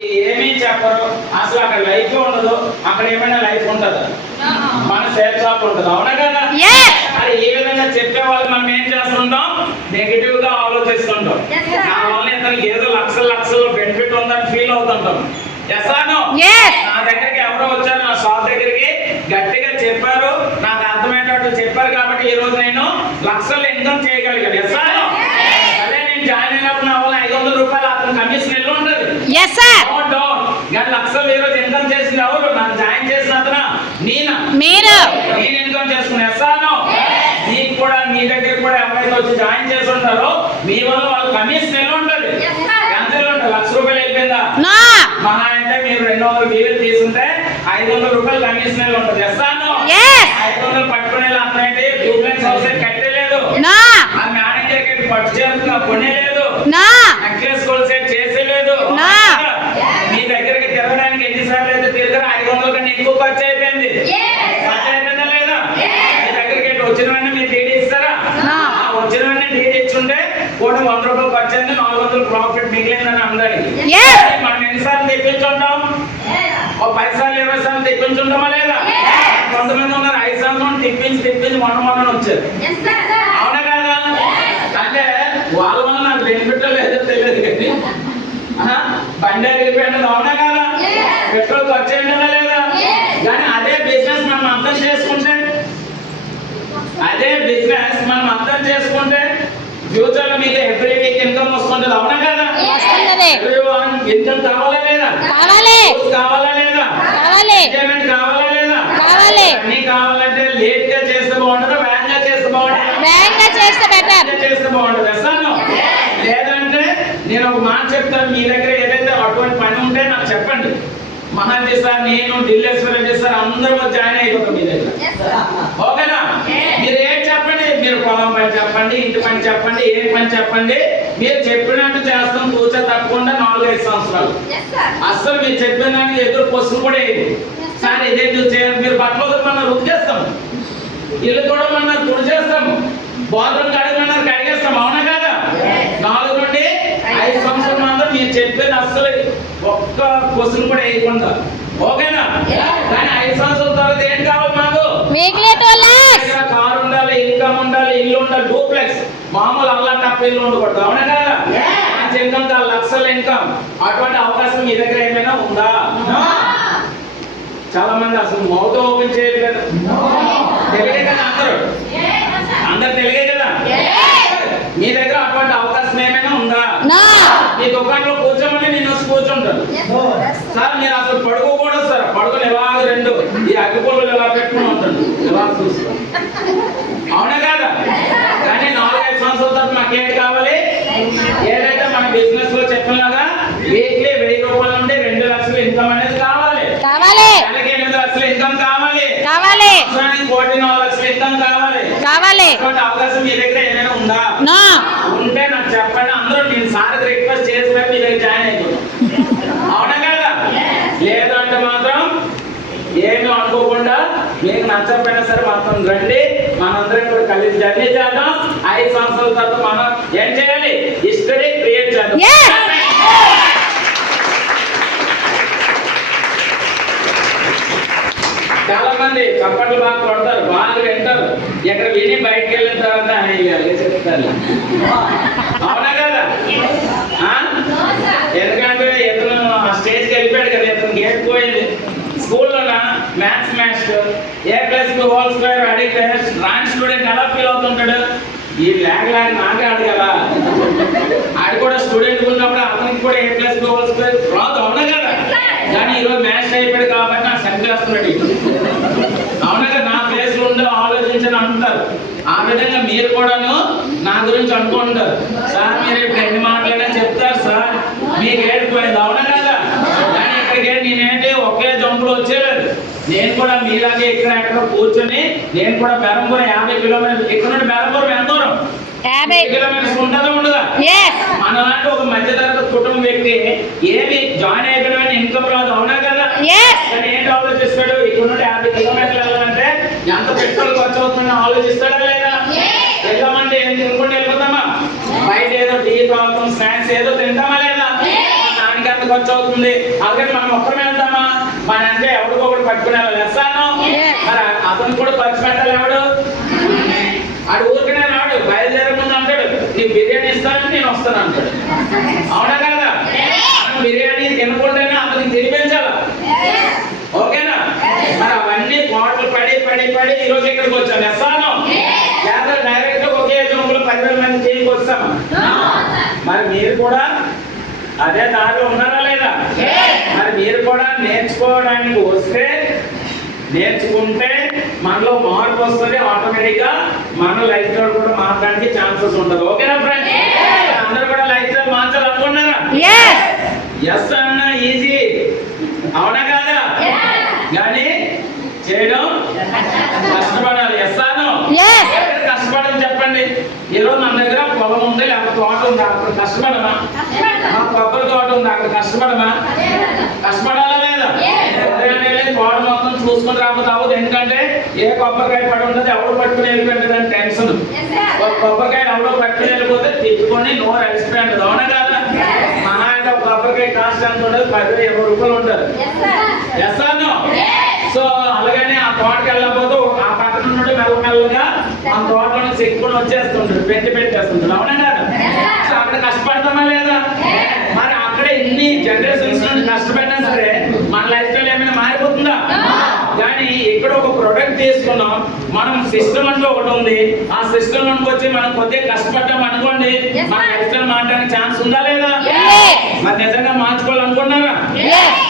ఏమీ చెప్పరు, అసలు అక్కడ లైఫ్ ఉండదు. అక్కడ ఏమైనా లైఫ్ ఉంటుందా? మన సేఫ్ షాప్ ఉంటుంది, అవునా కదా? మరి ఈ విధంగా చెప్పే వాళ్ళు మనం ఏం చేస్తుంటాం? నెగిటివ్ గా ఆలోచిస్తుంటాం. నా వల్ల ఇతనికి ఏదో లక్షలు బెనిఫిట్ ఉందని ఫీల్ అవుతుంటాం. నా దగ్గరికి ఎవరో వచ్చారు, నా షాప్ దగ్గరికి గట్టిగా చెప్పారు, నాకు అర్థమయ్యేటట్టు చెప్పారు కాబట్టి ఈ రోజు నేను లక్షలు ఇన్కమ్ చేయగలిగాను. అదే నేను జాయిన్ అయినప్పుడు నా వల్ల 500 రూపాయలు అతను కమిషన్ వెళ్ళి ఉంటుంది. కానీ లక్షలు ఈ రోజు ఇన్కమ్ చేసింది ఎవరు? నాకు జాయిన్ చేసిన అతను నేను ఇన్కమ్ చేసుకున్నాను. నీకు కూడా మీ దగ్గర కూడా ఎవరైతే వచ్చి జాయిన్ చేసి ఉంటారో మీ వల్ల వాళ్ళు కమిషన్ వెళ్ళి ఉంటుంది. ఎంత ఉంటుంది? 1,00,000 రూపాయలు వెళ్ళిపోయిందా? మహా అంటే మీరు 200 వీలు తీసుకుంటే 500 రూపాయలు కమిషన్ వెళ్ళి ఉంటుంది. 500 పట్టుకునే అతనైతే డూప్లెక్స్ హౌస్ కట్టలేదు, ఆ మేనేజర్ కి పట్టు చేరుతున్నా కొనేలేదు, నెక్లెస్ గోల్డ్ సెట్ చేసేలేదు. మీ దగ్గరికి తిరగడానికి ఎన్నిసార్లు అయితే తిరిగారో 500 కన్నా ఎక్కువ ఖర్చు అయిపోయింది. ఖర్చు అయిపోయిందా లేదా? మీ దగ్గరికి వచ్చిన వెంటనే మీరు డీడీ ఇస్తారా? వచ్చిన వెంటనే డీడీ ఇచ్చుంటే కూడా 100 రూపాయలు ఖర్చు అయింది, 400 ప్రాఫిట్ మిగిలిందని అందరికి. మనం ఎన్నిసార్లు తెప్పించుంటాం? 10 సార్లు 20 సార్లు తెప్పించుంటామా లేదా? కొంతమంది ఉన్నారు 5 సంవత్సరాలు తెప్పించి మొన్న వచ్చారు, అవునా కదా? అంటే వాళ్ళ వల్ల నాకు బెనిఫిట్ లేదో తెలియదు కానీ బండి అయిపోయింది, అవునా కదా? పెట్రోల్ ఖర్చు అయిందా లేదా? కానీ అదే బిజినెస్ మనం అర్థం చేసుకుంటే ఫ్యూచర్ లో మీకు ఎవ్రీ వీక్ ఇన్కమ్ వస్తుంటది, అవునా కదా? ఇన్కమ్ కావాలా లేదా? కావాలా లేదా? ఎంజాయ్మెంట్ కావాలా లేదా? అన్ని కావాలంటే లేట్ గా చేస్తే బాగుంటుందా, వేగంగా చేస్తే బాగుంటుంది? లేదంటే నేను ఒక మాట చెప్తాను, మీ దగ్గర ఏదైతే అటువంటి పని ఉంటే నాకు చెప్పండి. మహాజీ సార్, నేను ఢిల్లేశ్వర సార్ అందరూ జాయిన్ అయిపోతాం మీ దగ్గర, ఓకేనా? మీరు ఏం చెప్పండి, మీరు పొలం పని చెప్పండి, ఇంటి పని చెప్పండి, ఏ పని చెప్పండి, మీరు చెప్పినట్టు చేస్తాం. కూర్చో తప్పకుండా 4-5 సంవత్సరాలు అస్సలు మీరు చెప్పిన దానికి ఎదురు క్వశ్చన్ కూడా వేయండి. సార్ ఇదే చేయాలి, మీరు బట్టలు వదలమన్నారు ఉతికేస్తాము, ఇల్లు చూడమన్నారు తుడి చేస్తాము, బాత్రూమ్ కడగమన్నారు కడిగేస్తాం, అవునా కదా? 4 నుండి 5 సంవత్సరాల మాత్రం మీరు చెప్పేది అస్సలు ఒక్క క్వశ్చన్ కూడా వేయకుండా, ఓకేనా? కానీ 5 సంవత్సరాల తర్వాత ఏం కావాలి మాకు? కారు ఉండాలి, ఇన్కమ్ ఉండాలి, ఇల్లు ఉండాలి, డూప్లెక్స్, మామూలు అల్లా టప్ ఇల్లు ఉండకూడదు, అవునా కదా? మంచి ఇన్కమ్ కాదు, లక్షల ఇన్కమ్. అటువంటి అవకాశం మీ దగ్గర ఏమైనా ఉందా? చాలా మంది అసలు మౌత్ ఓపెన్ చేయలేదు. తెలియదే కదా? అందరు తెలియదే కదా? మీ దగ్గర అటువంటి అవకాశం ఏమైనా ఉందా? మీ దుకాణంలో కూర్చోమని నేను వచ్చి కూర్చుంటాను. సార్ మీరు అసలు పడుకోకూడదు సార్, పడుకొని ఇలాగ 2 ఈ అగ్గిపుల్లలు ఇలా పెట్టుకుని ఉంటాను, ఇలా చూస్తాను, అవునా కదా? కానీ 4-5 సంవత్సరాల తర్వాత మాకేంటి కావాలి? ఏదైతే మన బిజినెస్ లో చెప్పినలాగా వీక్లీ 1000 రూపాయల నుండి 2 లక్షల ఇన్కమ్ అనేది కావాలి. నెలకి 8 లక్షల ఇన్కమ్ కావాలి. 1,4 లక్షల ఇన్కమ్ కావాలి. అవకాశం మీ దగ్గర ఏమైనా ఉందా? ఉంటే నాకు చెప్పండి. అందరూ నేను సార్ రిక్వెస్ట్ చేసిన మీ దగ్గర జాయిన్ అయిపోతాం, అవునా కదా? లేదు అంటే మాత్రం ఏమి అనుకోకుండా మీకు నచ్చకపోయినా సరే మొత్తం రండి, మనందరం కూడా కలిసి జర్నీ చేద్దాం. 5 సంవత్సరాల తర్వాత మనం ఏం చేయాలి? హిస్టరీ క్రియేట్ చేద్దాం. చాలా మంది చప్పట్లు బాగా కొడతారు, బాగా వింటారు, ఎక్కడ విని బయటకు వెళ్ళిన తర్వాత చెప్తారు, అవునా కదా? ఎందుకంటే ఇతను ఆ స్టేజ్కి వెళ్ళిపోయాడు కదా, ఇతను గేట్ పోయింది. స్కూల్లో మ్యాథ్స్ మాస్టర్ A+B² అడిగితే రాని స్టూడెంట్ ఎలా ఫీల్ అవుతుంటాడు? ఈ లాగ్ నాకే ఆడు కదా, ఆడు కూడా స్టూడెంట్ ఉన్నప్పుడు అతనికి కూడా A+B² రాదు, అవునా కదా? కానీ ఈరోజు మ్యాథ్స్ అయిపోయాడు కాబట్టి నాకు సంకేస్తున్నాడు, అవునా కదా? నా ప్లేస్ లో ఉండి ఆలోచించని అంటారు. ఆ విధంగా మీరు కూడాను నా గురించి అనుకుంటారు. సార్ మీరు ఇప్పుడు ఎన్ని మాటలైనా చెప్తారు సార్, మీకు ఏడిపోయింది, అవునా కదా? కానీ ఇక్కడికి నేనేంటి ఒకే జంపులు వచ్చేలేదు. నేను కూడా మీలాగే ఎక్కడ కూర్చొని నేను కూడా బెరంపురం 50 కిలోమీటర్లు, ఇక్కడ నుండి బెరంపురం ఎంత దూరం? 50 కిలోమీటర్స్ ఉంటుందా ఉండదా? మనలాంటి ఒక మధ్యతరగతి కుటుంబ వ్యక్తి ఏమి జాయిన్ అయిపోయిన ఇన్కమ్ రాదు, అవునా కదా? కానీ ఏంటి ఆలోచిస్తాడు? ఇక్కడ నుండి 50 కిలోమీటర్లు వెళ్ళాలంటే ఎంత పెట్రోల్ ఖర్చు అవుతుందని ఆలోచిస్తాడా లేదా? వెళ్ళామంటే ఏం తినుకుంటూ వెళ్ళిపోతామా? బయట ఏదో టీ తాగుతాం, స్నాక్స్ ఏదో తింటామా లేదా? దానికి ఎంత ఖర్చు ఖర్చు అవుతుంది. అలాగే మనం ఒక్కరం వెళ్తామా, మన అంటే ఎవరికో ఒకటి పట్టుకునే వేస్తాను. మరి అతను కూడా ఖర్చు పెట్టాలి. ఎవడు ఆడు ఊరికనే రాడు, బయలుదేరే ముందు అంటాడు నీ బిర్యానీ ఇస్తానని నేను వస్తాను అంటాడు. అవునా కదా? బిర్యానీ తినకుండానే అతనికి తినిపించాల. ఓకేనా? మరి అవన్నీ పాటలు పడి పడి పడి ఈరోజు ఇక్కడికి వచ్చాను. వేస్తాను లేదా డైరెక్ట్ ఒకే జంపులు 10,000 మంది చేయకి వస్తామా? మరి మీరు కూడా అదే దారిలో ఉన్నారా లేదా? మరి మీరు కూడా నేర్చుకోవడానికి వస్తే, నేర్చుకుంటే మనలో మార్పు వస్తుంది. ఆటోమేటిక్ గా మన లైఫ్ స్టైల్ కూడా మారడానికి ఛాన్సెస్ ఉంటుంది. ఓకేనా ఫ్రెండ్స్? అందరూ కూడా లైఫ్ స్టైల్ మార్చాలనుకున్నారా? ఎస్ అన్న ఈజీ, అవునా కాదా? కానీ చేయడం కష్టపడాలి. ఎస్ అను కష్టపడని చెప్పండి. ఈరోజు మన దగ్గర పొలం ఉంది, లేకపోతే తోట ఉంది, అక్కడ కష్టపడమా? కొబ్బరి తోట ఉంది, అక్కడ కష్టపడమా? కష్టపడాలా లేదా? తోట మొత్తం చూసుకుని రాకపోతే అవ్వదు. ఎందుకంటే ఏ కొబ్బరికాయ పడి ఉండదు, ఎవరు పట్టుకుని వెళ్ళిపోయింది అని టెన్షన్. కొబ్బరికాయ ఎవరో పట్టుకుని వెళ్ళిపోతే తిప్పుకొని నోరు అలసిపోయింది. అవునా కదా? మహా అయితే కొబ్బరికాయ కాస్ట్ ఎంత ఉండదు, 10-20 రూపాయలు ఉంటుంది. ఎస్ అను? సో అలాగనే ఆ తోటకి వెళ్ళకపోతే ఆ పక్కన నుండి మెల్లమెల్లగా ఆ తోటలో చెక్కుని వచ్చేస్తుంటాడు, పెట్టేస్తుంటాడు. అవునా కదా? సో అక్కడ కష్టపడతామా లేదా? మరి అక్కడ ఇన్ని జనరేషన్స్ నుండి కష్టపడినా సరే మన లైఫ్ స్టైల్ ఏమైనా మారిపోతుందా? కానీ ఇక్కడ ఒక ప్రొడక్ట్ తీసుకున్నాం, మనం సిస్టమ్ అంటూ ఒకటి ఉంది. ఆ సిస్టమ్ నుండి వచ్చి మనం కొద్దిగా కష్టపడ్డాం అనుకోండి, మన లైఫ్ స్టైల్ మారడానికి ఛాన్స్ ఉందా లేదా? మరి నిజంగా మార్చుకోవాలనుకున్నారా?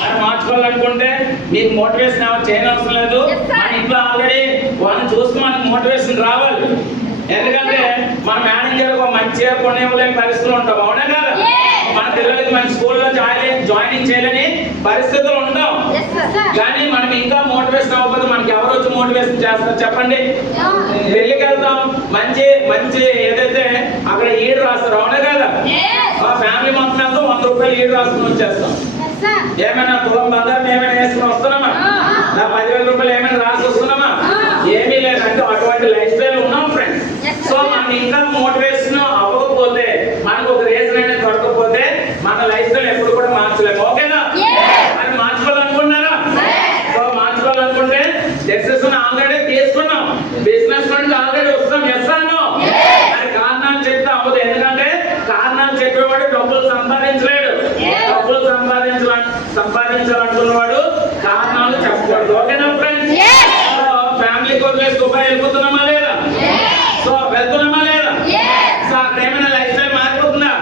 మరి మార్చుకోవాలనుకుంటే మీకు మోటివేషన్ ఎవరు చేయనవసరం లేదు. మన ఇంట్లో ఆల్రెడీ వాళ్ళని చూసి మనకు మోటివేషన్ రావాలి. ఎందుకంటే మన మేనేజర్ ఒక మంచిగా కొనేవ్వలేని పరిస్థితులు ఉంటాం. అవునా కదా? మన పిల్లలకి మంచి స్కూల్లో జాయినింగ్ చేయలేని పరిస్థితులు ఉంటాం. కానీ మనం ఇంకా మోటివేషన్ అవ్వకపోతే మనకి ఎవరు వచ్చి మోటివేషన్ చేస్తారు చెప్పండి? పెళ్లికి వెళ్తాం, మంచి మంచి ఏదైతే అక్కడ ఈడు రాస్తారు. అవునా కదా? ఫ్యామిలీ మొత్తం వెళ్తాం, 100 రూపాయలు ఈడు రాసుకుని వచ్చేస్తాం. ఏమైనా తులం బంగారం ఏమైనా వేసుకుని వస్తున్నామా? 10,000 రూపాయలు ఏమైనా రాసి వస్తున్నామా? ఏమీ లేదు. అంటే అటువంటి లైఫ్ స్టైల్ ఉన్నాం ఫ్రెండ్స్. సో మనం ఇంకా మోటివేషన్ అవ్వకపోతే, మనకు ఒక రీజన్ అనేది దొరకకపోతే మన లైఫ్ స్టైల్ ఎప్పుడు కూడా మార్చలేము. ఓకేనా? మరి మార్చుకోవాలనుకున్నారా? సో మార్చుకోవాలనుకుంటే డెసిషన్ ఆల్రెడీ తీసుకున్నాం, బిజినెస్ నుండి ఆల్రెడీ వస్తున్నాం. చేస్తాను మరి కారణాలు చెప్తే అవ్వదు. ఎందుకంటే కారణాలు చెప్పేవాడు డబ్బులు సంపాదించలేడు. డబ్బులు సంపాదించాలనుకున్నవాడు కారణాలు చెప్పకూడదు. ఓకేనా ఫ్రెండ్స్? ఫ్యామిలీ వదిలేసి దుబాయ్ వెళ్ళిపోతున్నామా లేదా? సో వెళ్తున్నామా లేదా? సో అక్కడ ఏమైనా లైఫ్ స్టైల్ మారిపోతుందా?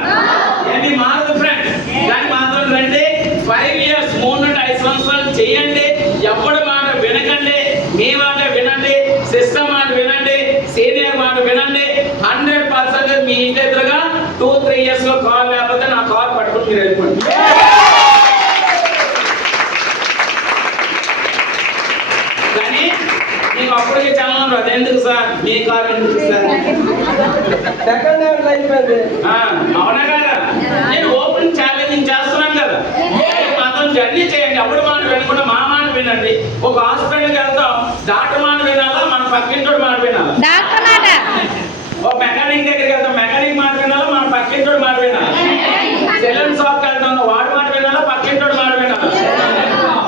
ఏమీ మారదు ఫ్రెండ్స్. కానీ మాత్రం రండి, 5 years 3 నుండి 5 సంవత్సరాలు చేయండి. ఎప్పుడు మాట వినకండి, మీ మాట వినండి, సిస్టమ్ మాట వినండి, సీనియర్ మాట వినండి. 100% మీ ఇంటి ఎదురుగా 2-3 years లో కాల్ లేకపోతే నా కాల్ పట్టుకుని మీరు వెళ్ళిపోండి. కానీ మీకు అప్పటికే చాలా అదెందుకు సార్, మీ కార్ ఎందుకు సార్? అవునా కదా? నేను ఓపెన్ ఛాలెంజింగ్ చేస్తున్నాను కదా. మాత్రం జర్నీ చేయండి, అప్పుడు మాట వినకుండా మా మాట వినండి. ఒక హాస్పిటల్కి వెళ్తాం, డాక్టర్ మాట వినాలా, మన పక్కింటోడు మాట వినాలా? ఒక మెకానిక్ దగ్గరికి వెళ్తాం, మెకానిక్ మాట వినాలా, మన పక్కింటోడు మాట వినాలా? సెలూన్ షాప్కి వెళ్తాం, వాడు మాట వినాలా, పక్కింటోడు మాట వినాలా?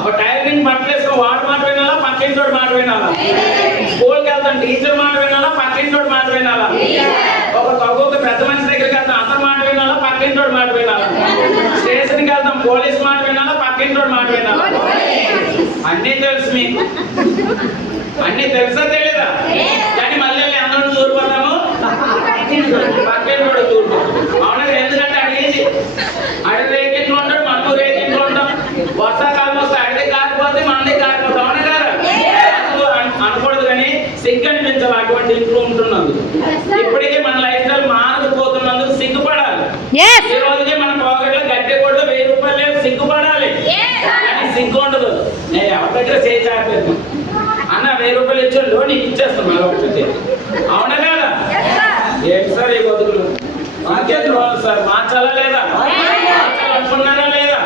ఒక టైలరింగ్ బట్టలు వేసుకో, వాడు మాట వినాలా, పక్కింటోడు మాట వినాలా? స్కూల్కి వెళ్తాం, టీచర్ మాట వినాలా, పక్కింటోడు మాట వినాలా? ఒక తగ్గుకు పెద్ద మనిషి దగ్గరికి వెళ్తాం, అతను మాట వినాలా, పక్కింటోడు మాట వినాలా? స్టేషన్కి వెళ్తాం, పోలీస్ మాట వినాలా, పక్కింటోడు మాట వినాలా? అన్నీ తెలుసు మీకు, అన్నీ తెలుసా తెలీదా? కానీ మళ్ళీ అందరూ దూరిపోతాము, పక్కింటోడు దూరిపోతాం. అవునా? ఎందుకంటే అడిగేది అడిగి రేకింట్లో ఉంటాడు, మనకు రేకింట్లో ఉంటాం. వర్షాకాలం వస్తే అడిగి కారిపోతే మనది కారిపోతాం. అవునా కదా? అనకూడదు, కానీ సిగ్గు అనిపించాలి అటువంటి ఇంట్లో ఉంటున్నందు. ఇప్పటికీ మన లైఫ్ స్టైల్ మారకపోతున్నందుకు సిగ్గుపడాలి. ఈ రోజుకి మన పాకెట్లో గట్టి కూడా 1000 రూపాయలు లేదు, సిగ్గుపడాలి. కానీ సిగ్గు ఉండదు. నేను ఎవరి దగ్గర చేయలేదు అన్న 1000 రూపాయలు ఇచ్చాడు, నీకు ఇచ్చేస్తాను మళ్ళీ ఒకటి. అవునా కదా? ఏంటి సార్ ఈ బతుకులు? సార్ మార్చాలా లేదా? మార్చాలనుకున్నారా లేదా?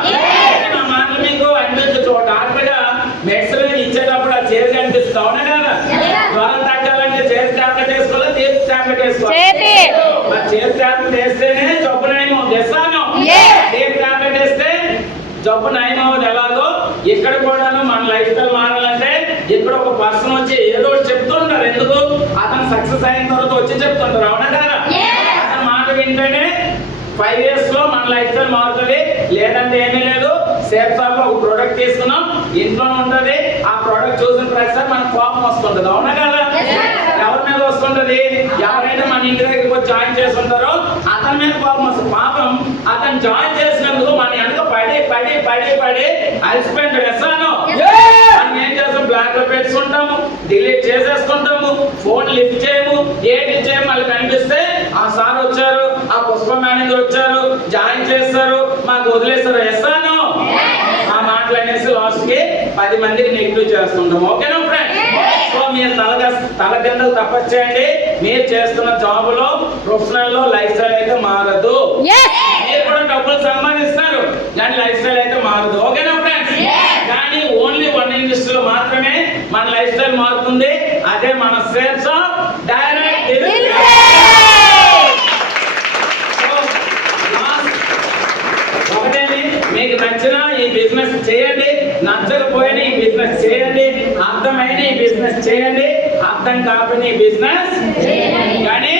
నా మాటలు మీకు అనిపించచ్చు. డాక్టర్గా మెడిసిన్ ఇచ్చేటప్పుడు ఆ చేతి అనిపిస్తుంది. అవునా కదా? జ్వరం తగ్గాలంటే చేతి టాబ్లెట్ వేసుకోవాలి, చేతి టాబ్లెట్ వేసుకోవాలి. చేతి టాబ్లెట్ వేస్తేనే జబ్బునేమో చేస్తాను, చేతి టాబ్లెట్ వేస్తే జబ్బు నయం అవ్వదు ఎలాగో ఇక్కడ కూడాను మన లైఫ్ స్టైల్ మారాలంటే ఇక్కడ ఒక పర్సన్ వచ్చి ఏదో ఒకటి చెప్తుంటారు. ఎందుకు? అతను సక్సెస్ అయిన తర్వాత వచ్చి చెప్తుంటారు. అవునా కదా? అతని మాట వింటేనే 5 years లో మన లైఫ్ స్టైల్ మారుతుంది. లేదంటే ఏమీ లేదు. సేఫ్ షాప్ లో ఒక ప్రోడక్ట్ తీసుకున్నాం, ఇంట్లో ఉంటది. ఆ ప్రోడక్ట్ చూసిన ప్రతిసారి మనకు కోపం వస్తుంటది. అవునా కదా? ఎవరి మీద వస్తుంటది? ఎవరైతే మన ఇంటి దగ్గరికి వచ్చి జాయిన్ చేస్తుంటారో అతని మీద కోపం వస్తుంది. పాపం అతను జాయిన్ చేసినందుకు మన వెనక పడి పడి పడి పడి అలసిపోయింటాడు. ఎస్సాను మనం ఏం చేస్తాం? బ్లాక్ లో పెట్టుకుంటాము, డిలీట్ చేసేసుకుంటాము, ఫోన్ లిఫ్ట్ చేయము, ఏంటి చేయము. మళ్ళీ కనిపిస్తే ఆ సార్ వచ్చారు, ఆ పుష్ప మేనేజర్ వచ్చారు, జాయిన్ చేస్తారు, మాకు వదిలేస్తారు. ఎస్సాను ఆ మాటలు అనేసి లాస్ట్ కి 10 మందికి నెగిటివ్ చేస్తుంటాం. ఓకేనా ఫ్రెండ్? సో మీరు తల కింద తపస్సు చేయండి. మీరు చేస్తున్న జాబ్ లో, ప్రొఫెషనల్ లో లైఫ్ స్టైల్ అయితే మారదు. మీరు కూడా డబ్బులు సంపాదిస్తారు కానీ లైఫ్ స్టైల్ అయితే మారదు. ఓకేనా ఫ్రెండ్స్? కానీ ఓన్లీ 1 ఇండస్ట్రీలో మాత్రమే మన లైఫ్ స్టైల్ మారుతుంది. అదే మన సేల్స్ డైరెక్ట్. ఒకటేమి, మీకు నచ్చిన ఈ బిజినెస్ చేయండి, నచ్చకపోయిన ఈ బిజినెస్ చేయండి, అర్థమైన ఈ బిజినెస్ చేయండి, అర్థం కాకపోయిన ఈ బిజినెస్ కానీ